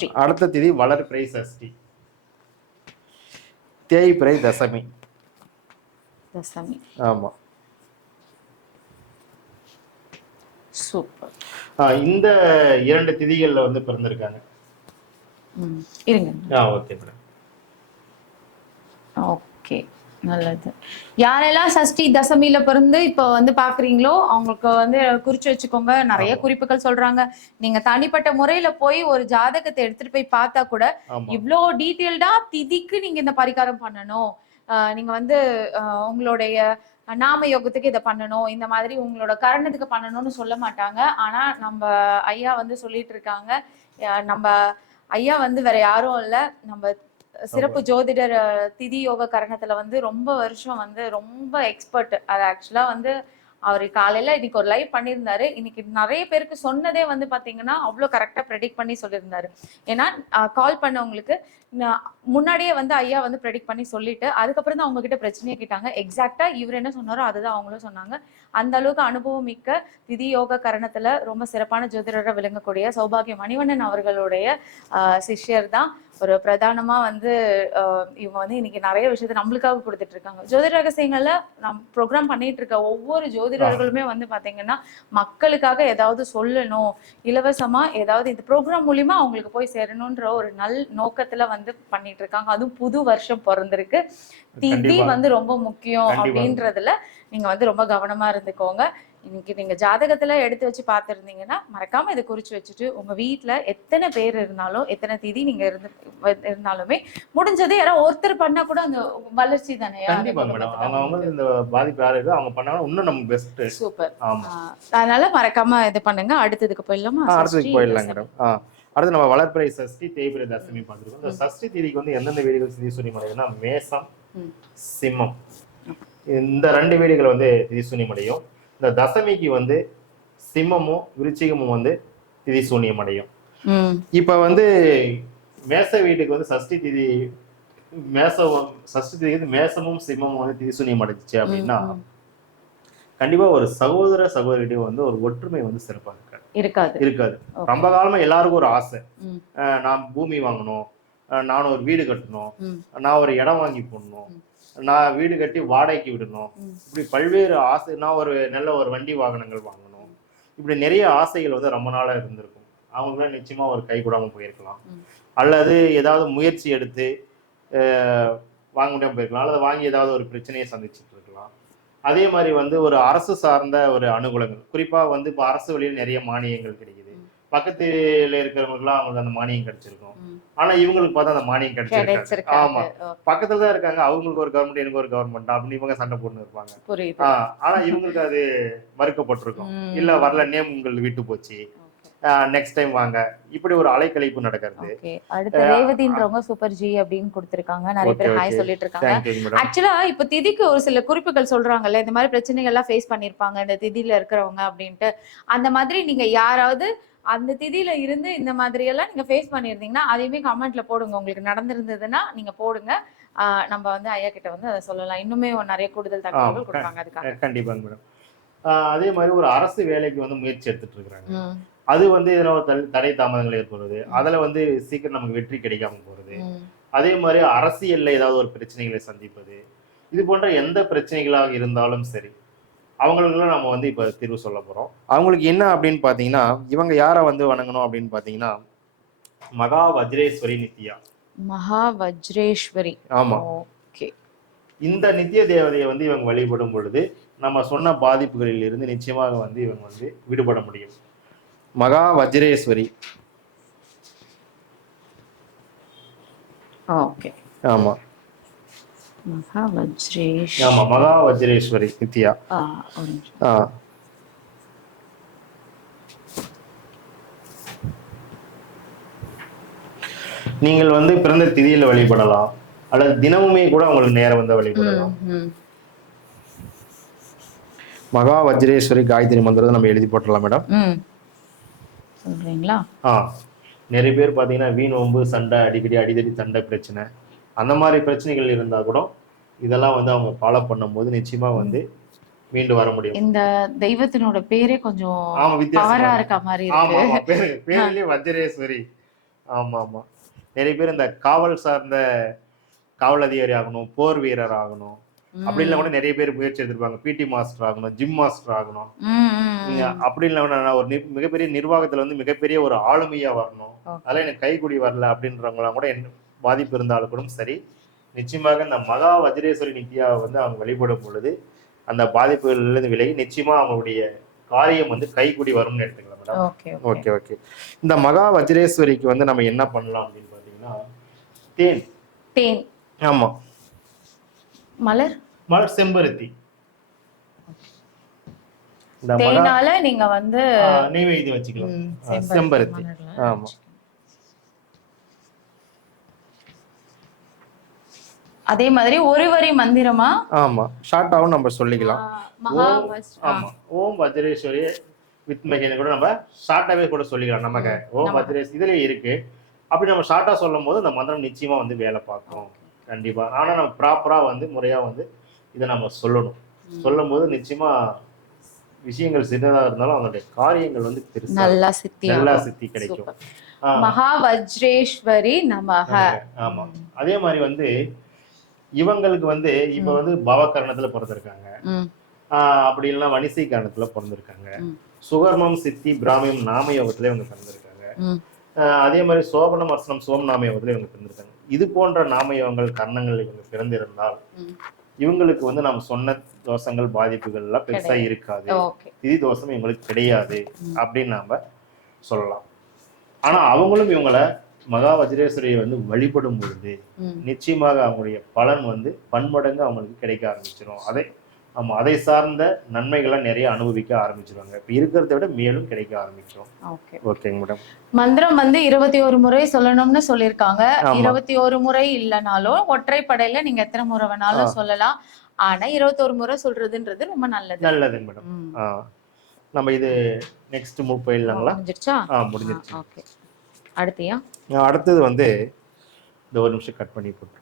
சஷ்டி. அடுத்த திதி வளர்பிறை சஷ்டி, தேய்பிறை தசமி. தசமி. ஆமா, சூப்பர். இந்த 2 திதிகள்ல வந்து பிறந்திருக்காங்க. இருங்க. Okay madam. ஓகே, நல்லது. யாரெல்லாம் சஷ்டி தசமியில பிறந்து இப்ப வந்து பாக்குறீங்களோ அவங்களுக்கு வந்து குறிச்சு வச்சுக்கோங்க. நிறைய குறிப்புகள் சொல்றாங்க. நீங்க தனிப்பட்ட முறையில போய் ஒரு ஜாதகத்தை எடுத்துட்டு போய் பார்த்தா கூட இவ்வளோ டீட்டெயில்டா திதிக்கு நீங்க இந்த பரிகாரம் பண்ணணும், நீங்க வந்து உங்களுடைய நாம யோகத்துக்கு இதை பண்ணணும், இந்த மாதிரி உங்களோட கரணத்துக்கு பண்ணணும்னு சொல்ல மாட்டாங்க. ஆனா நம்ம ஐயா வந்து சொல்லிட்டு இருக்காங்க. நம்ம ஐயா வந்து வேற யாரும் இல்ல, நம்ம சிறப்பு ஜோதிடர் திதி யோக கரணத்துல வந்து ரொம்ப வருஷம் வந்து ரொம்ப எக்ஸ்பர்ட். அது ஆக்சுவலா வந்து அவரு காலையில இன்னைக்கு ஒரு லைவ் பண்ணியிருந்தாரு. இன்னைக்கு நிறைய பேருக்கு சொன்னதே வந்து பாத்தீங்கன்னா அவ்வளவு கரெக்டா ப்ரெடிக்ட் பண்ணி சொல்லியிருந்தாரு. ஏன்னா கால் பண்ணவங்களுக்கு முன்னாடியே வந்து ஐயா வந்து ப்ரெடிக்ட் பண்ணி சொல்லிட்டு அதுக்கப்புறம் தான் அவங்க கிட்ட பிரச்சனையை கேட்டாங்க. எக்ஸாக்டா இவர் என்ன சொன்னாரோ அதுதான் அவங்களும் சொன்னாங்க. அந்த அளவுக்கு அனுபவம் மிக்க திதி யோக கரணத்துல ரொம்ப சிறப்பான ஜோதிடராக விளங்கக்கூடிய சௌபாகிய மணிவண்ணன் அவர்களுடைய சிஷ்யர் தான் ஒரு பிரதானமா வந்து இவங்க வந்து இன்னைக்கு நிறைய விஷயத்த நம்மளுக்காக கொடுத்துட்டு இருக்காங்க. ஜோதிட ரகசியங்கள்ல ப்ரோக்ராம் பண்ணிட்டு இருக்க ஒவ்வொரு ஜோதிடர்களுமே வந்து பாத்தீங்கன்னா மக்களுக்காக ஏதாவது சொல்லணும், இலவசமா ஏதாவது இந்த ப்ரோக்ராம் மூலியமா அவங்களுக்கு போய் சேரணும்ன்ற ஒரு நோக்கத்துல வந்து பண்ணிட்டு இருக்காங்க. அதுவும் புது வருஷம் பிறந்திருக்கு, திதி வந்து ரொம்ப முக்கியம் அப்படின்றதுல நீங்க வந்து ரொம்ப கவனமா இருந்துக்கோங்க. இன்னைக்கு நீங்க ஜாதகத்துல எடுத்து வச்சு பார்த்துருந்தீங்கன்னா மறக்காம இதை குறிச்சு வச்சுட்டு உங்க வீட்டுல எத்தனை பேர் இருந்தாலும் எத்தனை திதி நீங்க இருந்தாலுமே முடிஞ்சது யாராவது ஒருத்தர் பண்ணா கூட அந்த வளர்ச்சி தானே. கண்டிப்பா மேடம், அவங்க இந்த பாதிப்பு யாரு அவங்க பண்ணாலும் இன்னும் நமக்கு பெஸ்ட். சூப்பர். அதனால மறக்காம இது பண்ணுங்க. அடுத்ததுக்கு போயிடலாமா? அடுத்ததுக்கு போயிடலாம் மேடம். அடுத்து நம்ம வளர்பிறை சஷ்டி தேய்பிறை தசமி பார்த்துருக்கோம். இந்த சஷ்டி திதிக்கு வந்து எந்தெந்த வீடுகள் திதி சூன்யம் அடையுதுன்னா மேசம், சிம்மம், இந்த 2 வீடுகள் வந்து திதி சூன்யம் அடையும். இந்த தசமிக்கு வந்து சிம்மமும் விருச்சிகமும் வந்து திதி சூன்யம் அடையும். இப்ப வந்து மேச வீட்டுக்கு வந்து சஷ்டி திதி மேசமும் சிம்மமும் வந்து திதி சூன்யம் அடைஞ்சிச்சு அப்படின்னா கண்டிப்பா ஒரு சகோதர சகோதரிடையே வந்து ஒரு ஒற்றுமை வந்து சிறப்பா இருக்காது. ரொம்ப காலமா எல்லாருக்கும் ஒரு ஆசை, நான் பூமி வாங்கணும், நான் ஒரு வீடு கட்டணும், நான் ஒரு இடம் வாங்கி போடணும், நான் வீடு கட்டி வாடகைக்கு விடணும், இப்படி பல்வேறு ஆசை, நான் ஒரு நல்ல ஒரு வண்டி வாகனங்கள் வாங்கணும், இப்படி நிறைய ஆசைகள் வந்து ரொம்ப நாளா இருந்திருக்கும். அவங்களாம் நிச்சயமா ஒரு கை கூடாம போயிருக்கலாம், அல்லது ஏதாவது முயற்சி எடுத்து வாங்க முடியாம போயிருக்கலாம், அல்லது வாங்கி ஏதாவது ஒரு பிரச்சனையை சந்திச்சுட்டு இருக்கலாம். அதே மாதிரி வந்து ஒரு அரசு சார்ந்த ஒரு அனுகூலங்கள், குறிப்பா வந்து இப்போ அரசு வழியில் நிறைய மானியங்கள் கிடைக்குது, பக்கத்துல இருக்கிறவங்களுக்குலாம் அவங்களுக்கு அந்த மானியம் கிடைச்சிருக்கும். ஆனா இவங்களுக்கு பார்த்தா அந்த மானியம் கிடைச்சிருக்காங்க. ஆமா, பக்கத்துல தான் இருக்காங்க, அவங்களுக்கு ஒரு கவர்மெண்ட் எனக்கு ஒரு கவர்மெண்ட் அப்படின்னு இவங்க சண்டை போட்டு இருப்பாங்க. ஆனா இவங்களுக்கு அது மறுக்கப்பட்டிருக்கும். இல்ல வரல, நேம் உங்களுக்கு விட்டு போச்சு, நெக்ஸ்ட் டைம் வாங்க, இப்படி ஒரு அலைக்கழிப்பு நடக்கிறது. அடுத்து ரேவதின்றவங்க சூப்பர் ஜி அப்படின்னு கொடுத்திருக்காங்க. நிறைய பேர் ஹாய் சொல்லிட்டு இருக்காங்க. ஆக்சுவலா இப்ப திதிக்கு ஒரு சில குறிப்புகள் சொல்றாங்கல்ல, இந்த மாதிரி பிரச்சனைகள் எல்லாம் ஃபேஸ் பண்ணிருப்பாங்க இந்த திதியில இருக்கிறவங்க அப்படின்ட்டு. அந்த மாதிரி நீங்க யாராவது அந்த திதியில இருந்து இந்த மாதிரி எல்லாம் நீங்க ஃபேஸ் பண்ணிருந்தீங்கன்னா அதையுமே கமெண்ட்ல போடுங்க. உங்களுக்கு நடந்திருந்ததுன்னா நீங்க போடுங்க, நம்ம வந்து ஐயா கிட்ட வந்து அதை சொல்லலாம். இன்னுமே நிறைய கூடுதல் தகவல்கள் கொடுப்பாங்க அதுக்காக. கண்டிப்பா மேடம். அதே மாதிரி ஒரு அரசு வேலைக்கு வந்து முயற்சி எடுத்துட்டு இருக்காங்க, அது வந்து இதனால தடை தாமதங்கள் ஏற்படுறது, அதுல வந்து சீக்கிரம் நமக்கு வெற்றி கிடைக்காம போறது. அதே மாதிரி அரசியல்ல ஏதாவது ஒரு பிரச்சனைகளை சந்திப்பது, இது போன்ற எந்த பிரச்சனைகளாக இருந்தாலும் சரி அவங்களுக்குலாம் நம்ம வந்து இப்ப தீர்வு சொல்ல போறோம். அவங்களுக்கு என்ன அப்படின்னு பாத்தீங்கன்னா, இவங்க யாரை வந்து வணங்கணும் அப்படின்னு பாத்தீங்கன்னா மகா வஜ்ரேஸ்வரி நித்யா. மகா வஜ்ரேஸ்வரி. ஆமா. இந்த நித்திய தேவதையை வந்து இவங்க வழிபடும் பொழுது நம்ம சொன்ன பாதிப்புகளில் இருந்து நிச்சயமாக வந்து இவங்க வந்து விடுபட முடியும். மகா வஜ்ரேஸ்வரி. ஓகே. ஆமா, மகா வஜ்ரேஷ். ஆமா, மகா வஜ்ரேஸ்வரி நித்யா. நீங்கள் வந்து பிறந்த திதியில வழிபடலாம், அல்லது தினமுமே கூட உங்களுக்கு நேரம் வந்து வழிபடலாம். மகா வஜ்ரேஸ்வரி காயத்ரி மந்திரத்தை நம்ம எழுதி போட்டுடலாம் மேடம். சொல்றீங்களா? நிறைய பேர் பாத்தீங்கன்னா வீண் ஒம்பு சண்டை, அடிக்கடி சண்டை பிரச்சனை, அந்த மாதிரி பிரச்சனைகள் இருந்தா கூட இதெல்லாம் வந்து அவங்க ஃபாலோ பண்ணும்போது நிச்சயமா வந்து மீண்டு வர முடியும். இந்த தெய்வத்தினோட பேரே கொஞ்சம் பவரா இருக்க மாதிரி இருக்கு. பேர்லயே வஜ்ரேஸ்வரி ஆமா ஆமா. நிறைய பேர் இந்த காவல் சார்ந்த காவல் அதிகாரி ஆகணும், போர் வீரர் ஆகணும் அப்படின்லாம் கூட நிறைய பேர் முயற்சி எடுத்திருப்பாங்க. பிடி மாஸ்டர் ஆகணும், ஜிம் மாஸ்டர் ஆகணும். அப்படி இல்லைன்னா ஒரு மிகப்பெரிய நிர்வாகத்துல வந்து மிகப்பெரிய ஒரு ஆளுமையா வரணும். அதெல்லாம் எனக்கு கைக்குடி வரல அப்படின்றவங்களாம் கூட என்ன பாதிப்பு இருந்தாலும் கூட சரி, நிச்சயமாக இந்த மகா வஜ்ரேஸ்வரி நித்யாவை வந்து அவங்க வழிபடும் பொழுது அந்த பாதிப்புகளிலிருந்து விலகி நிச்சயமா அவங்களுடைய காரியம் வந்து கைக்குடி வரும்னு எடுத்துக்கலாம் மேடம். Okay okay. இந்த மகா வஜ்ரேஸ்வரிக்கு வந்து நம்ம என்ன பண்ணலாம் அப்படின்னு பாத்தீங்கன்னா, தேன். தேன். ஆமா. மலர். மலர் செம்பருத்தி. இந்த தேனால நீங்க வந்து நெய்வேத்தியம் வச்சுக்கலாம். செம்பருத்தி. ஆமா. அதே மாதிரி ஒரு வரி மந்திரமா? ஆமா, ஷார்ட்டாவும் நம்ம சொல்லிக்கலாம். ஆமா, ஓம் வஜ்ரேஸ்வரி வித்மகேன்னு கூட நம்ம ஷார்ட்டாவே கூட சொல்லிக்கலாம். நமக்கு ஓம் வஜ்ரேஸ் இதுலயே இருக்கு. அப்படி நம்ம ஷார்ட்டா சொல்லும் போது அந்த மந்திரம் நிச்சயமா வந்து வேலை பார்க்கும். கண்டிப்பா. ஆனா நம்ம ப்ராப்பரா வந்து முறையா வந்து இதை நம்ம சொல்லணும். சொல்லும் போது நிச்சயமா விஷயங்கள் சின்னதா இருந்தாலும் அவங்களுடைய காரியங்கள் வந்து பெருசா நல்லா சித்தி கிடைக்கும். மகா வஜ்ரேஸ்வரி நமக. ஆமா. அதே மாதிரி வந்து இவங்களுக்கு வந்து இப்ப வந்து பவகரணத்துல பிறந்திருக்காங்க, அப்படி இல்லைன்னா வனிசை கரணத்துல பிறந்திருக்காங்க, சுகர்மம் சித்தி பிராமியம் நாம யோகத்துல இவங்க பிறந்திருக்காங்க. அதே மாதிரி சோபனம் அர்சனம் சோம் நாம யோகத்துல இவங்க பிறந்திருக்காங்க. இது போன்ற நாம யோகங்கள் கர்ணங்கள் இவங்க பிறந்திருந்தால் இவங்களுக்கு வந்து நம்ம சொன்ன தோஷங்கள் பாதிப்புகள் எல்லாம் பெருசா இருக்காது. திதி தோஷம் இவங்களுக்கு கிடையாது அப்படின்னு நாம சொல்லலாம். ஆனா அவங்களும் இவங்களை மகா வஜ்ரேஸ்வரியை வந்து வழிபடும் பொழுது நிச்சயமாக அவங்களுடைய பலன் வந்து பன்மடங்கு அவங்களுக்கு கிடைக்க ஆரம்பிச்சிடும். அதை சார்ந்த நன்மைகளை நிறைய அனுபவிக்க ஆரம்பிச்சிருவாங்க. இப்ப இருக்கிறத விட மேலும் கிடைக்க ஆரம்பிச்சிடும். ஓகேங்க மேடம். மந்திரம் வந்து 21 முறை சொல்லணும்னு சொல்லியிருக்காங்க. 21 முறை இல்லைனாலும் ஒற்றைப்படையில நீங்க எத்தனை முறை வேணாலும் சொல்லலாம். ஆனா 21 முறை சொல்றதுன்றது ரொம்ப நல்லதுங்க மேடம். நம்ம இது நெக்ஸ்ட் மூவ் போயிடலாங்களா? முடிஞ்சிருச்சா? முடிஞ்சிருச்சு. ஓகே. அடுத்தது வந்து இந்த ஒரு நிமிஷம் கட் பண்ணி போட்டு